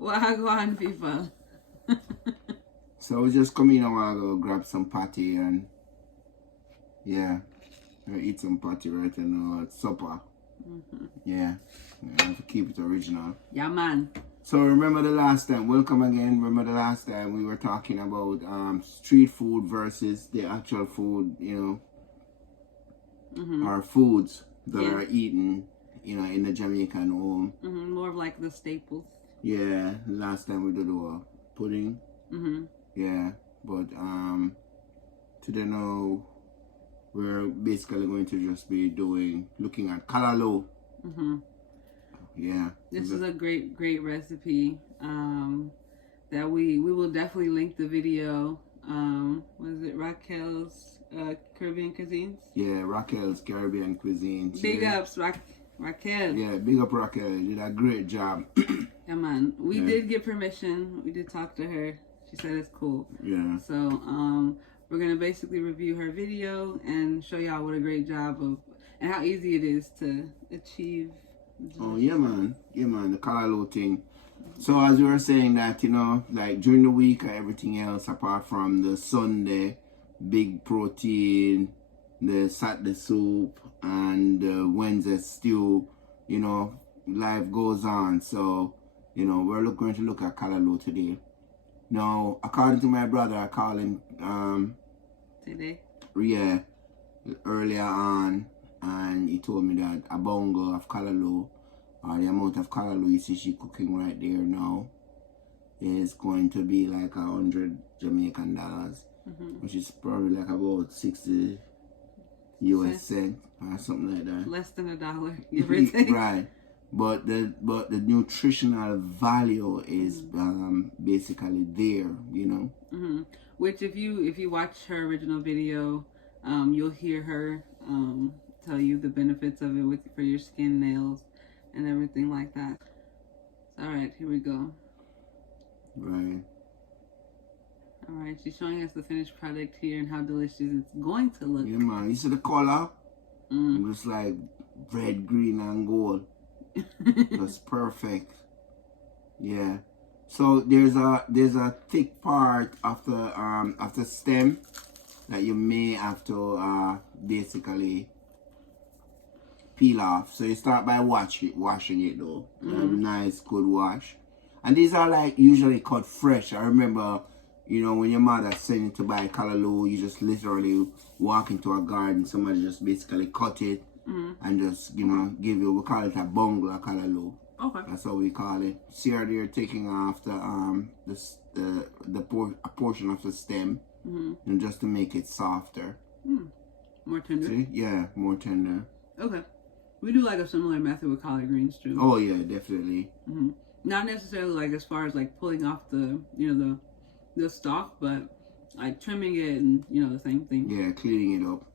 Wagwan people. So we just come in a while ago, grab some patty and yeah, we eat some patty right now at supper. Yeah, I have to keep it original. Yeah, man. So remember the last time, welcome again. Remember the last time we were talking about street food versus the actual food, you know, our foods that are eaten, you know, in the Jamaican home. More of like the staples. Yeah, last time we did pudding. Yeah, but today now we're basically going to just be looking at Callaloo. Yeah. This is a great recipe that we will definitely link the video. What is it? Raquel's Caribbean Cuisines? Yeah, Raquel's Caribbean Cuisines. Big ups, Raquel. Yeah, big up Raquel. You did a great job. Yeah, man. We did get permission. We did talk to her. She said it's cool. Yeah. So we're gonna basically review her video and show y'all what a great job of and how easy it is to achieve. Oh yeah, man. Yeah, man. The Callaloo thing. So as we were saying that, you know, like during the week or everything else, apart from the Sunday, big protein, the Saturday soup, and the Wednesday stew, you know, life goes on. So, you know, we're going to look at Callaloo today. Now, according to my brother, I call him Today? Yeah, earlier on, and he told me that a bongo of Callaloo, or the amount of Callaloo you see she cooking right there now, is going to be like 100 Jamaican dollars, which is probably like about 60 US cents or something like that. Less than $1, give or take. Right. But the nutritional value is basically there, you know. Which if you watch her original video, you'll hear her tell you the benefits of it for your skin, nails, and everything like that. All right, here we go. Right. All right, she's showing us the finished product here and how delicious it's going to look. Yeah, man. You see the color? It's like red, green, and gold. That's perfect. Yeah. So there's a thick part of the stem that you may have to basically peel off. So you start by washing it though. Nice good wash. And these are like usually cut fresh. I remember, you know, when your mother sent you to buy Callaloo, you just literally walk into a garden, somebody just basically cut it and just, you know, give you, we call it a bungalow Callaloo. Okay. That's what we call it. See how they're taking off a portion of the stem, and just to make it softer. More tender. See? Yeah, more tender. Okay. We do like a similar method with collard greens too. Oh yeah, definitely. Not necessarily like as far as like pulling off the the stalk, but like trimming it and the same thing. Yeah, cleaning it up.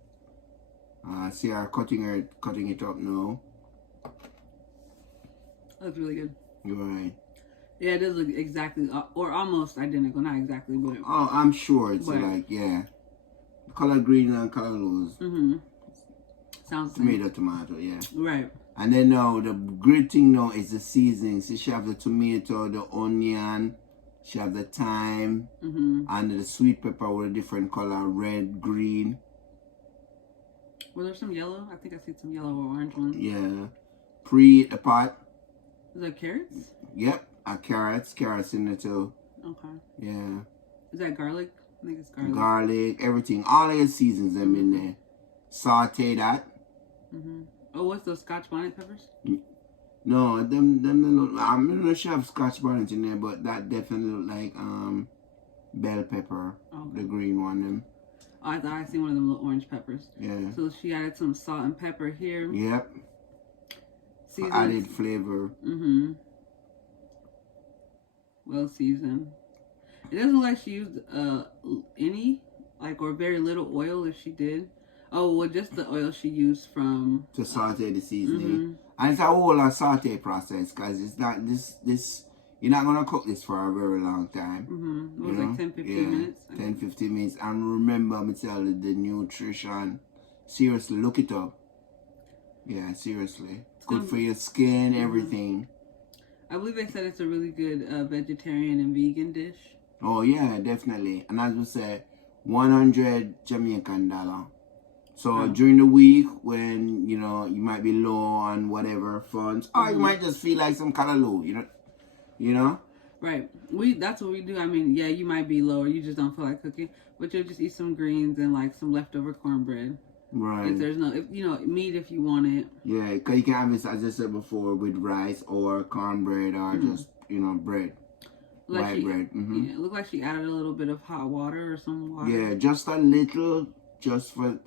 See her cutting it up now. That's really good. You're right. Yeah, it does look exactly or almost identical. Not exactly, but oh, I'm sure it's like collard green and Callaloo's. Sounds tomato, yeah. Right. And then now the great thing now is the seasoning. See, she have the tomato, the onion, she have the thyme, and the sweet pepper with a different color, red, green. Was there some yellow? I think I see some yellow or orange ones. Yeah. Pre-heat the pot. Is that carrots? Yep. Carrots in there too. Okay. Yeah. Is that garlic? I think it's garlic. Garlic, everything. All of your seasons them in there. Saute that. Oh, what's those Scotch bonnet peppers? No, them I'm not sure have Scotch bonnet in there, but that definitely look like bell pepper. The green one them. Oh, I thought I seen one of them little orange peppers. Yeah. So she added some salt and pepper here. Yep. Added flavor. Well seasoned. It doesn't look like she used any, like, or very little oil if she did. Oh, well, just the oil she used from to saute the seasoning. And it's a whole saute process, because it's not this you're not gonna cook this for a very long time. It was like 10-15 minutes. 10-15 minutes. And remember, me tell you, the nutrition. Seriously, look it up. Yeah, seriously. Good for your skin, everything. I believe they said it's a really good vegetarian and vegan dish. Oh yeah, definitely. And as we said, 100 Jamaican dollar. So during the week when you know you might be low on whatever funds, or you might just feel like some callaloo, you know. Right. That's what we do. I mean, yeah, you might be low or you just don't feel like cooking, but you'll just eat some greens and like some leftover cornbread. Right. If there's meat if you want it. Yeah, because you can have it, as I said before, with rice or cornbread or just bread. White bread. Yeah, it looked like she added a little bit of hot water or some water. Yeah, just a little, just for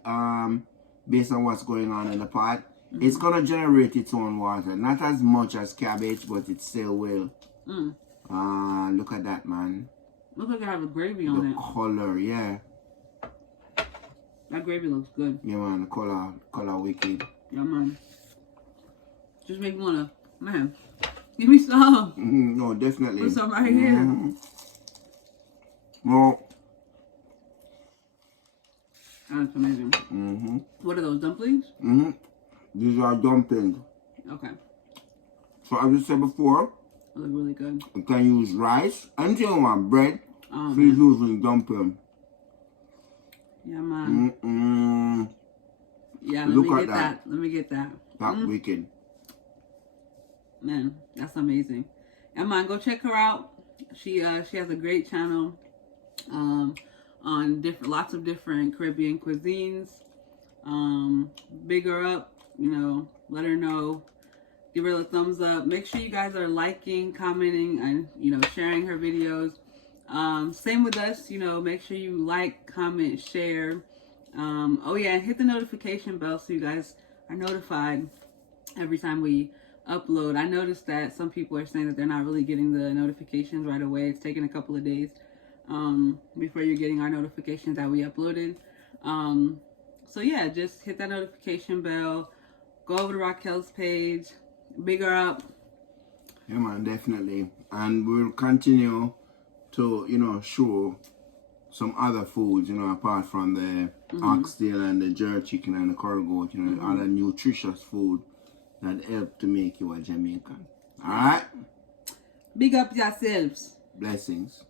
based on what's going on in the pot. It's gonna generate its own water, not as much as cabbage, but it still will. Look at that, man. Looks like I have a gravy on it. The color, yeah. That gravy looks good. Yeah, man. The color wicked. Yeah, man. Just make me wanna, man. Give me some. No, definitely. Put some right here. Well, that's amazing. What are those, dumplings? These are dumplings. Okay. So as I said before, They look really good. you can use rice. Anything you want, bread. Oh, Please use dumpling. Yeah, man. Yeah, let me get that. Let me get that. That's wicked. Man, that's amazing. And man, go check her out. She has a great channel on lots of different Caribbean cuisines. Big her up, let her know. Give her a thumbs up. Make sure you guys are liking, commenting, and sharing her videos. Same with us, make sure you like, comment, share. Oh yeah, and hit the notification bell so you guys are notified every time we upload. I noticed that some people are saying that they're not really getting the notifications right away. It's taking a couple of days before you're getting our notifications that we uploaded. So yeah, just hit that notification bell. Go over to Raquel's page. Big her up. Yeah, man, definitely. And we'll continue to, show some other foods, apart from the oxtail and the jerk chicken and the curry goat, other nutritious food that help to make you a Jamaican. All right? Big up yourselves. Blessings.